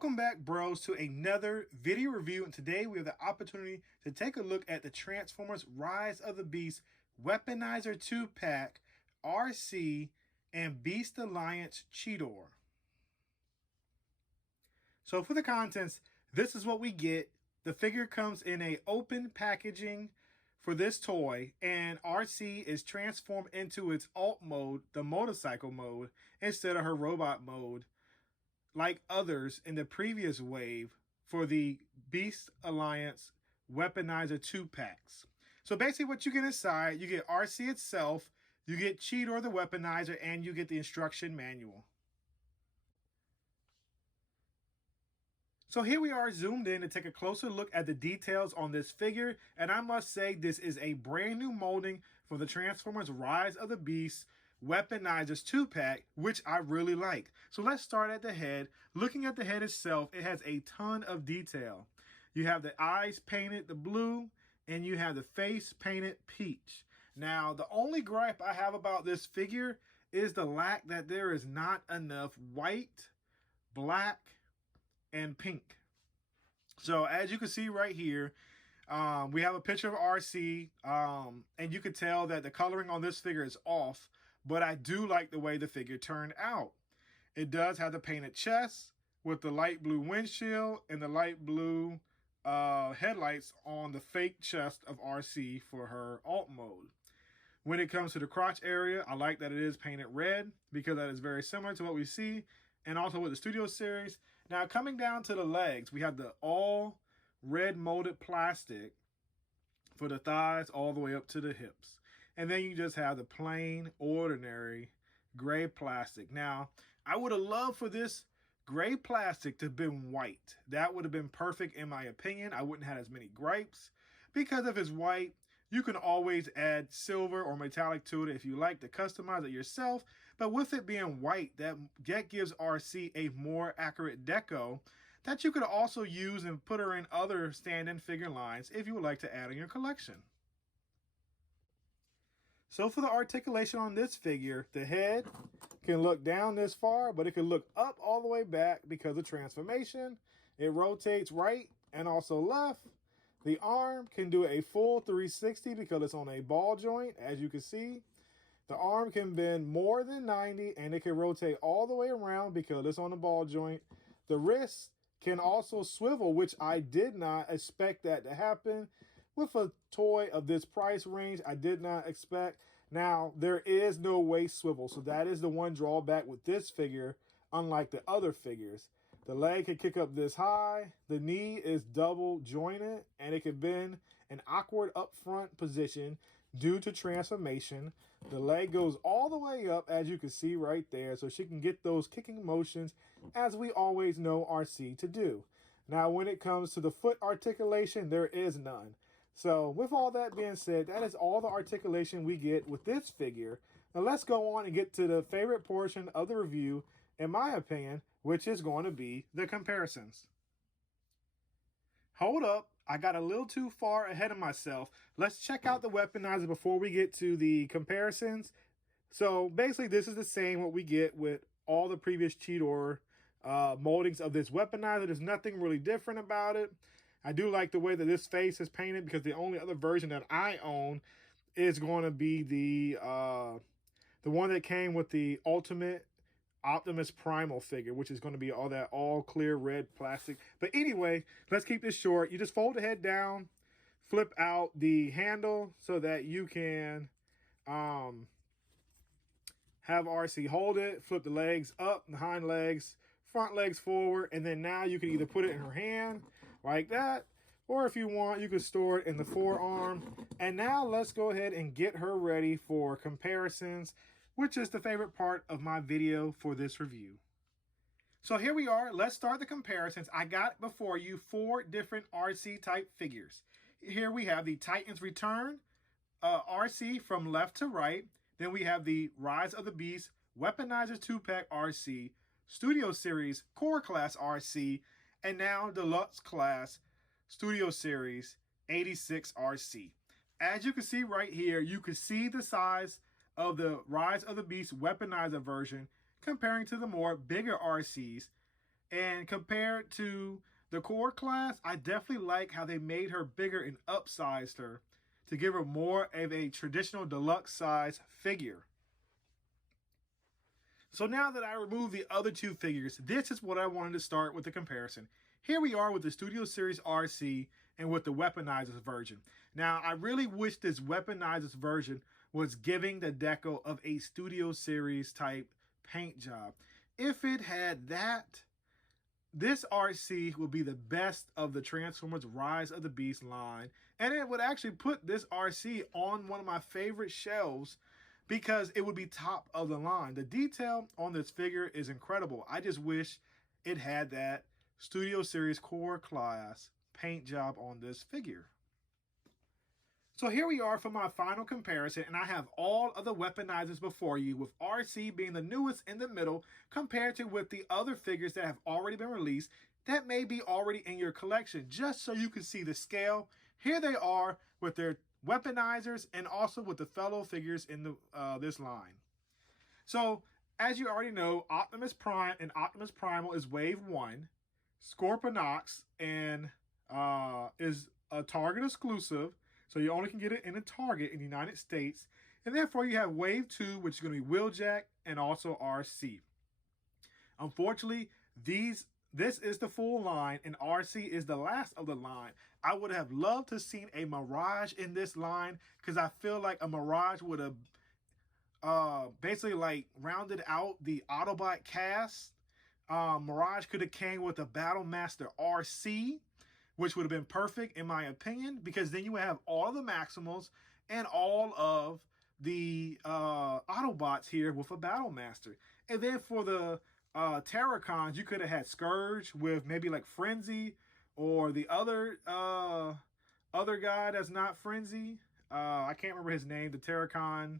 Welcome back, bros, to another video review, and today we have the opportunity to take a look at the Transformers Rise of the Beast Weaponizer 2-pack, Arcee, and Beast Alliance Cheetor. So for the contents, this is what we get. The figure comes in a open packaging for this toy, and Arcee is transformed into its alt mode, the motorcycle mode, instead of her robot mode, like others in the previous wave for the Beast Alliance Weaponizer 2-packs. So basically what you get inside, you get Arcee itself, you get Cheetor the Weaponizer, and you get the instruction manual. So here we are zoomed in to take a closer look at the details on this figure, and I must say this is a brand new molding for the Transformers Rise of the Beast Weaponizers 2-pack, which I really like. So let's start at the head. Looking at the head itself, it has a ton of detail. You have the eyes painted the blue, and you have the face painted peach. Now, the only gripe I have about this figure is the lack that there is not enough white, black, and pink. So as you can see right here, we have a picture of Arcee, and you can tell that the coloring on this figure is off, but I do like the way the figure turned out. It does have the painted chest with the light blue windshield and the light blue headlights on the fake chest of Arcee for her alt mode. When it comes to the crotch area, I like that it is painted red because that is very similar to what we see, and also with the Studio Series. Now coming down to the legs, we have the all red molded plastic for the thighs all the way up to the hips. And then you just have the plain, ordinary gray plastic. Now, I would have loved for this gray plastic to have been white. That would have been perfect in my opinion. I wouldn't have had as many gripes. Because if it's white, you can always add silver or metallic to it if you like to customize it yourself. But with it being white, that gives Arcee a more accurate deco that you could also use and put her in other stand-in figure lines if you would like to add in your collection. So for the articulation on this figure, the head can look down this far, but it can look up all the way back because of transformation. It rotates right and also left. The arm can do a full 360 because it's on a ball joint, as you can see. The arm can bend more than 90, and it can rotate all the way around because it's on the ball joint. The wrist can also swivel, which I did not expect that to happen. With a toy of this price range, I did not expect. Now, there is no waist swivel, so that is the one drawback with this figure, unlike the other figures. The leg can kick up this high, the knee is double jointed, and it can bend an awkward up front position due to transformation. The leg goes all the way up, as you can see right there, so she can get those kicking motions, as we always know Arcee to do. Now, when it comes to the foot articulation, there is none. So with all that being said, that is all the articulation we get with this figure. Now let's go on and get to the favorite portion of the review, in my opinion, which is going to be the comparisons. Hold up, I got a little too far ahead of myself. Let's check out the Weaponizer before we get to the comparisons. So basically this is the same what we get with all the previous Cheetor moldings of this Weaponizer. There's nothing really different about it. I do like the way that this face is painted because the only other version that I own is going to be the one that came with the Ultimate Optimus Primal figure, which is going to be all that all clear red plastic. But anyway, let's keep this short. You just fold the head down, flip out the handle so that you can have Arcee hold it, flip the legs up, the hind legs, front legs forward, and then now you can either put it in her hand like that, or if you want, you can store it in the forearm. And now let's go ahead and get her ready for comparisons, which is the favorite part of my video for this review. So here we are. Let's start the comparisons. I got before you 4 different Arcee type figures. Here we have the Titans Return Arcee from left to right. Then we have the Rise of the Beast Weaponizers 2-pack Arcee, Studio Series Core Class Arcee, and now Deluxe Class Studio Series 86 Arcee. As you can see right here, you can see the size of the Rise of the Beast Weaponizer version comparing to the more bigger Arcees. And compared to the core class, I definitely like how they made her bigger and upsized her to give her more of a traditional deluxe size figure. So now that I removed the other two figures, this is what I wanted to start with the comparison. Here we are with the Studio Series Arcee and with the Weaponizers version. Now, I really wish this Weaponizers version was giving the deco of a Studio Series type paint job. If it had that, this Arcee will be the best of the Transformers Rise of the Beast line, and it would actually put this Arcee on one of my favorite shelves because it would be top of the line. The detail on this figure is incredible. I just wish it had that Studio Series core class paint job on this figure. So here we are for my final comparison, and I have all of the Weaponizers before you, with Arcee being the newest in the middle compared to with the other figures that have already been released that may be already in your collection, just so you can see the scale. Here they are with their Weaponizers and also with the fellow figures in the this line. So as you already know, Optimus Prime and Optimus Primal is Wave 1. Scorponok and is a Target exclusive, so you only can get it in a Target in the United States. And therefore you have Wave 2, which is going to be Wheeljack and also Arcee. Unfortunately, this is the full line, and Arcee is the last of the line. I would have loved to seen a Mirage in this line, because I feel like a Mirage would have basically like rounded out the Autobot cast. Mirage could have came with a Battle Master Arcee, which would have been perfect in my opinion, because then you would have all the Maximals and all of the Autobots here with a Battle Master. And then for the Terracons, you could have had Scourge with maybe like Frenzy, or the other guy that's not Frenzy. I can't remember his name. The Terracon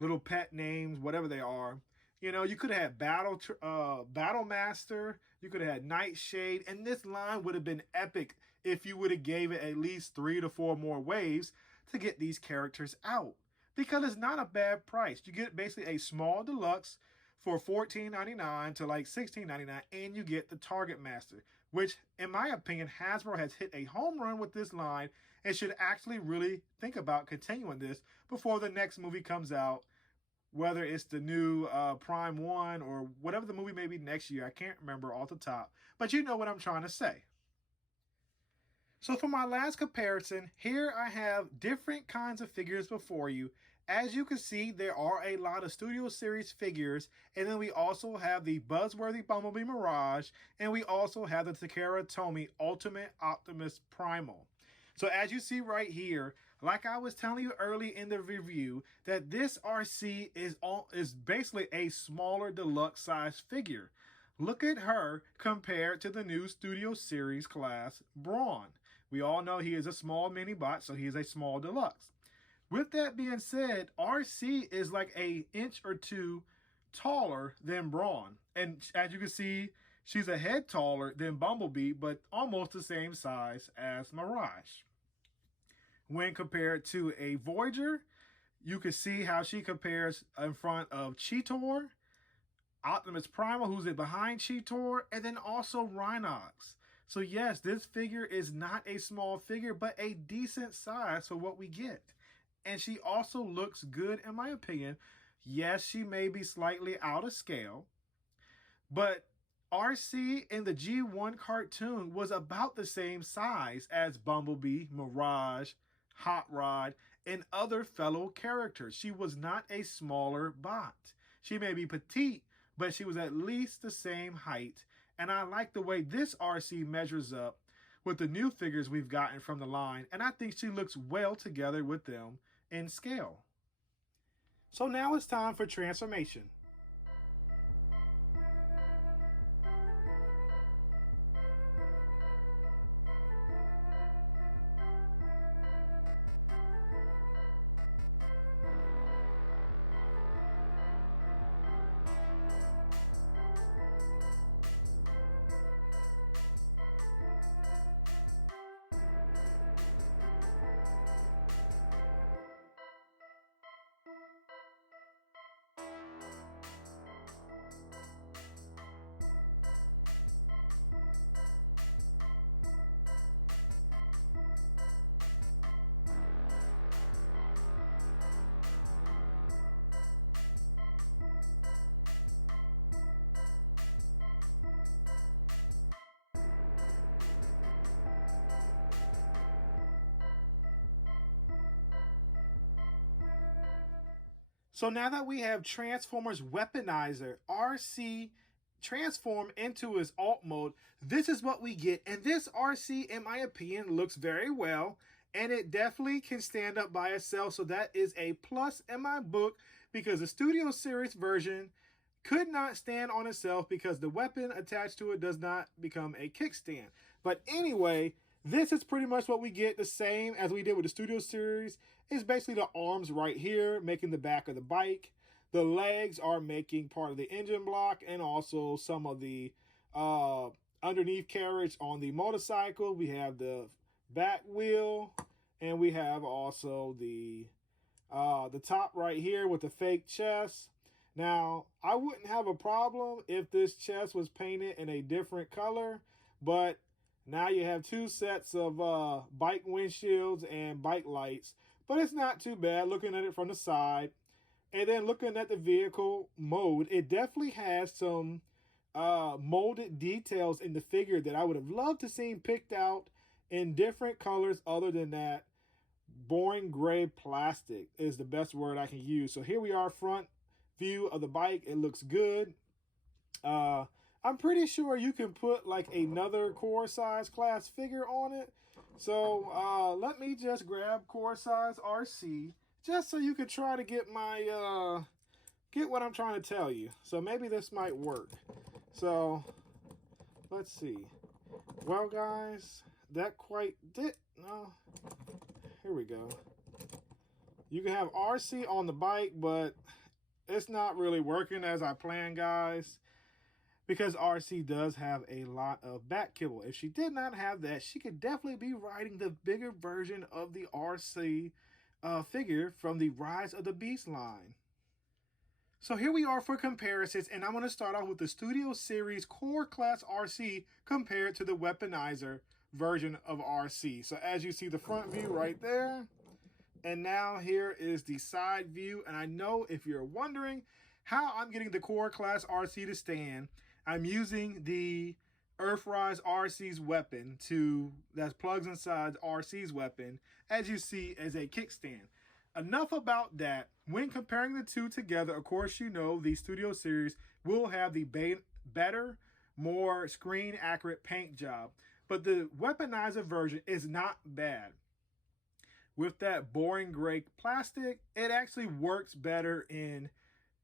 little pet names, whatever they are. You know, you could have had Battle Master. You could have had Nightshade, and this line would have been epic if you would have gave it at least 3 to 4 more waves to get these characters out, because it's not a bad price. You get basically a small deluxe for $14.99 to like $16.99, and you get the Target Master, which in my opinion Hasbro has hit a home run with this line and should actually really think about continuing this before the next movie comes out, whether it's the new Prime 1 or whatever the movie may be next year. I can't remember off the top, but you know what I'm trying to say. So for my last comparison, here I have different kinds of figures before you. As you can see, there are a lot of Studio Series figures, and then we also have the buzzworthy Bumblebee Mirage, and we also have the Takara Tomy Ultimate Optimus Primal. So as you see right here, like I was telling you early in the review, that this Arcee is basically a smaller deluxe size figure. Look at her compared to the new Studio Series class Brawn. We all know he is a small mini bot, so he is a small deluxe. With that being said, Arcee is like an inch or two taller than Brawn. And as you can see, she's a head taller than Bumblebee, but almost the same size as Mirage. When compared to a Voyager, you can see how she compares in front of Cheetor, Optimus Primal, who's behind Cheetor, and then also Rhinox. So yes, this figure is not a small figure, but a decent size for what we get. And she also looks good in my opinion. Yes, she may be slightly out of scale, but Arcee in the G1 cartoon was about the same size as Bumblebee, Mirage, Hot Rod, and other fellow characters. She was not a smaller bot. She may be petite, but she was at least the same height. And I like the way this Arcee measures up with the new figures we've gotten from the line, and I think she looks well together with them in scale. So now it's time for transformation. So now that we have Transformers Weaponizer, Arcee transform into his alt mode, this is what we get. And this Arcee, in my opinion, looks very well. And it definitely can stand up by itself. So that is a plus in my book, because the Studio Series version could not stand on itself because the weapon attached to it does not become a kickstand. But anyway, this is pretty much what we get, the same as we did with the Studio Series. It's basically the arms right here making the back of the bike. The legs are making part of the engine block, and also some of the underneath carriage on the motorcycle. We have the back wheel, and we have also the top right here with the fake chest. Now, I wouldn't have a problem if this chest was painted in a different color, but now you have two sets of bike windshields and bike lights, but it's not too bad looking at it from the side. And then looking at the vehicle mode, it definitely has some molded details in the figure that I would have loved to see picked out in different colors other than that boring gray plastic is the best word I can use. So here we are, front view of the bike. It looks good. I'm pretty sure you can put like another core size class figure on it. So let me just grab core size Arcee just so you could try to get my get what I'm trying to tell you. So maybe this might work. So let's see. Well, guys, that quite did no. Here we go. You can have Arcee on the bike, but it's not really working as I planned, guys, because Arcee does have a lot of back kibble. If she did not have that, she could definitely be riding the bigger version of the Arcee figure from the Rise of the Beast line. So here we are for comparisons, and I'm going to start off with the Studio Series Core Class Arcee compared to the Weaponizer version of Arcee. So as you see the front view right there, and now here is the side view. And I know if you're wondering how I'm getting the Core Class Arcee to stand, I'm using the Earthrise Arcee's weapon that plugs inside Arcee's weapon, as you see, as a kickstand. Enough about that. When comparing the two together, of course, you know the Studio Series will have the better, more screen accurate paint job. But the Weaponizer version is not bad. With that boring gray plastic, it actually works better in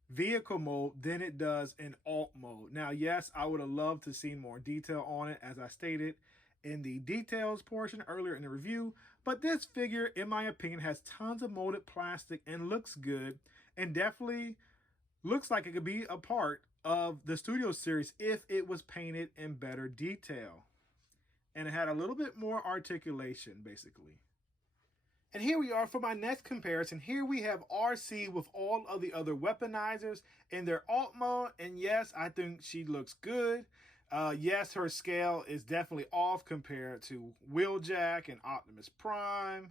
vehicle mode than it does in alt mode. Now, yes, I would have loved to see more detail on it, as I stated in the details portion earlier in the review, but this figure, in my opinion, has tons of molded plastic and looks good, and definitely looks like it could be a part of the Studio Series if it was painted in better detail and it had a little bit more articulation, basically. And here we are for my next comparison. Here we have Arcee with all of the other Weaponizers in their alt mode. And yes, I think she looks good. Yes, her scale is definitely off compared to Wheeljack and Optimus Prime.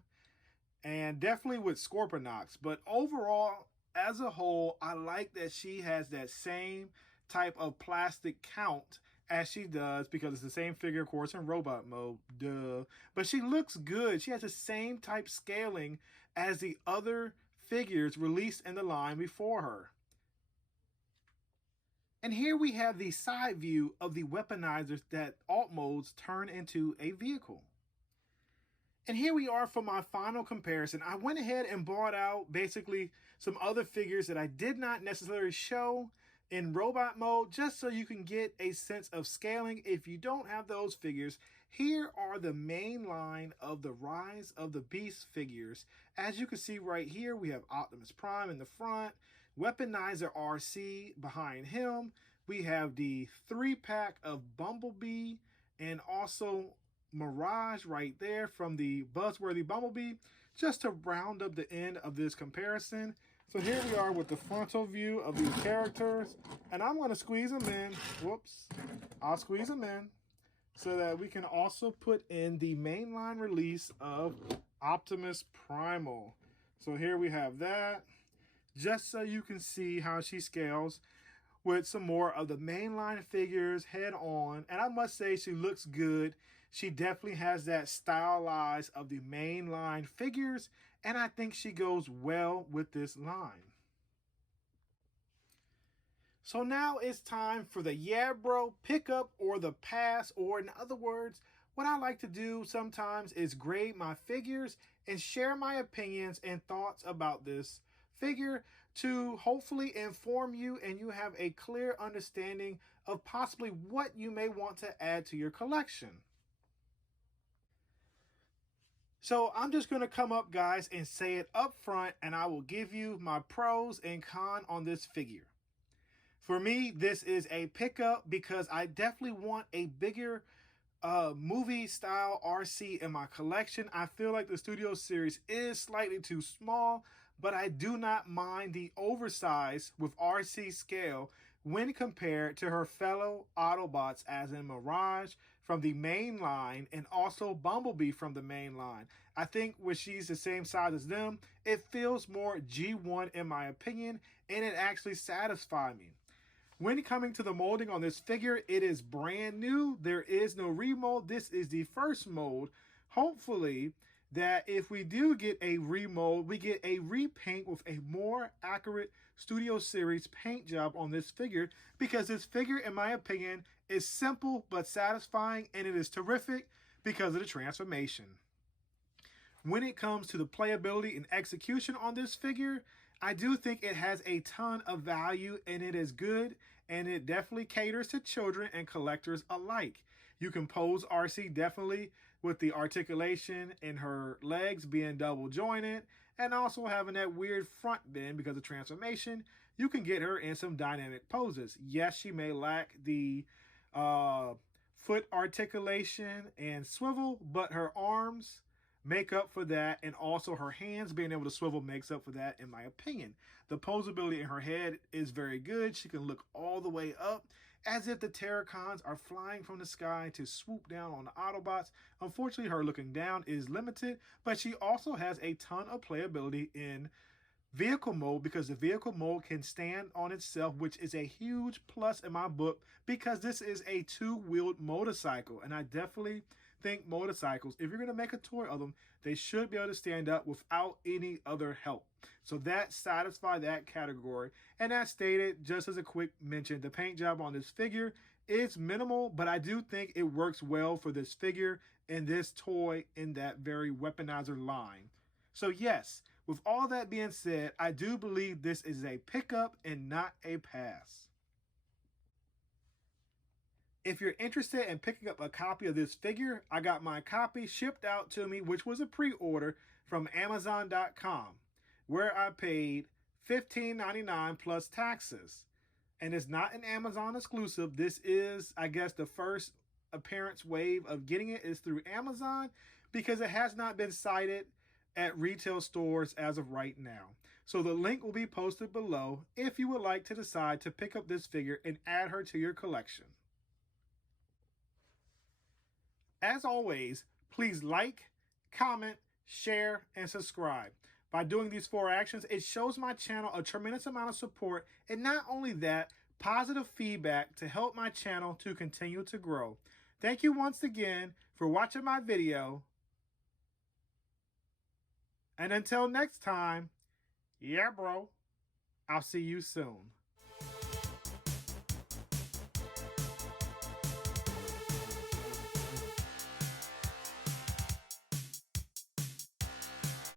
And definitely with Scorponok. But overall, as a whole, I like that she has that same type of plastic count as she does, because it's the same figure, of course, in robot mode, duh. But she looks good. She has the same type scaling as the other figures released in the line before her. And here we have the side view of the Weaponizers that alt modes turn into a vehicle. And here we are for my final comparison. I went ahead and bought out basically some other figures that I did not necessarily show in robot mode, just so you can get a sense of scaling if you don't have those figures. Here are the main line of the Rise of the Beast figures. As you can see right here, we have Optimus Prime in the front, Weaponizer Arcee behind him. We have the 3-pack of Bumblebee and also Mirage right there from the Buzzworthy Bumblebee, just to round up the end of this comparison. So here we are with the frontal view of these characters, and I'm going to squeeze them in. Whoops. I'll squeeze them in so that we can also put in the mainline release of Optimus Primal. So here we have that, just so you can see how she scales with some more of the mainline figures head on. And I must say, she looks good. She definitely has that stylized of the mainline figures, and I think she goes well with this line. So now it's time for the yeah bro pickup or the pass, or in other words, what I like to do sometimes is grade my figures and share my opinions and thoughts about this figure to hopefully inform you and you have a clear understanding of possibly what you may want to add to your collection. So I'm just going to come up, guys, and say it up front, and I will give you my pros and cons on this figure. For me, this is a pickup because I definitely want a bigger movie style Arcee in my collection. I feel like the Studio Series is slightly too small, but I do not mind the oversize with Arcee scale when compared to her fellow Autobots, as in Mirage from the main line and also Bumblebee from the main line. I think when she's the same size as them, it feels more G1 in my opinion, and it actually satisfies me. When coming to the molding on this figure, it is brand new. There is no remold. This is the first mold. Hopefully, that if we do get a remold, we get a repaint with a more accurate Studio Series paint job on this figure, because this figure, in my opinion, is simple but satisfying, and it is terrific because of the transformation. When it comes to the playability and execution on this figure, I do think it has a ton of value and it is good, and it definitely caters to children and collectors alike. You can pose Arcee definitely with the articulation in her legs being double jointed and also having that weird front bend because of transformation. You can get her in some dynamic poses. Yes, she may lack the foot articulation and swivel, but her arms make up for that, and also her hands being able to swivel makes up for that, in my opinion. The posability in her head is very good. She can look all the way up as if the Terracons are flying from the sky to swoop down on the Autobots. Unfortunately, her looking down is limited, but she also has a ton of playability in vehicle mode, because the vehicle mode can stand on itself, which is a huge plus in my book, because this is a two-wheeled motorcycle, and I definitely think motorcycles, if you're going to make a toy of them, they should be able to stand up without any other help. So that satisfies that category. And as stated, just as a quick mention, the paint job on this figure is minimal, but I do think it works well for this figure and this toy in that very weaponizer line. So yes, with all that being said, I do believe this is a pickup and not a pass. If you're interested in picking up a copy of this figure, I got my copy shipped out to me, which was a pre-order from Amazon.com, where I paid $15.99 plus taxes. And it's not an Amazon exclusive. This is, I guess, the first appearance wave of getting it is through Amazon, because it has not been cited at retail stores as of right now. So the link will be posted below if you would like to decide to pick up this figure and add her to your collection. As always, please like, comment, share, and subscribe. By doing these 4 actions, it shows my channel a tremendous amount of support, and not only that, positive feedback to help my channel to continue to grow. Thank you once again for watching my video. And until next time, yeah bro, I'll see you soon.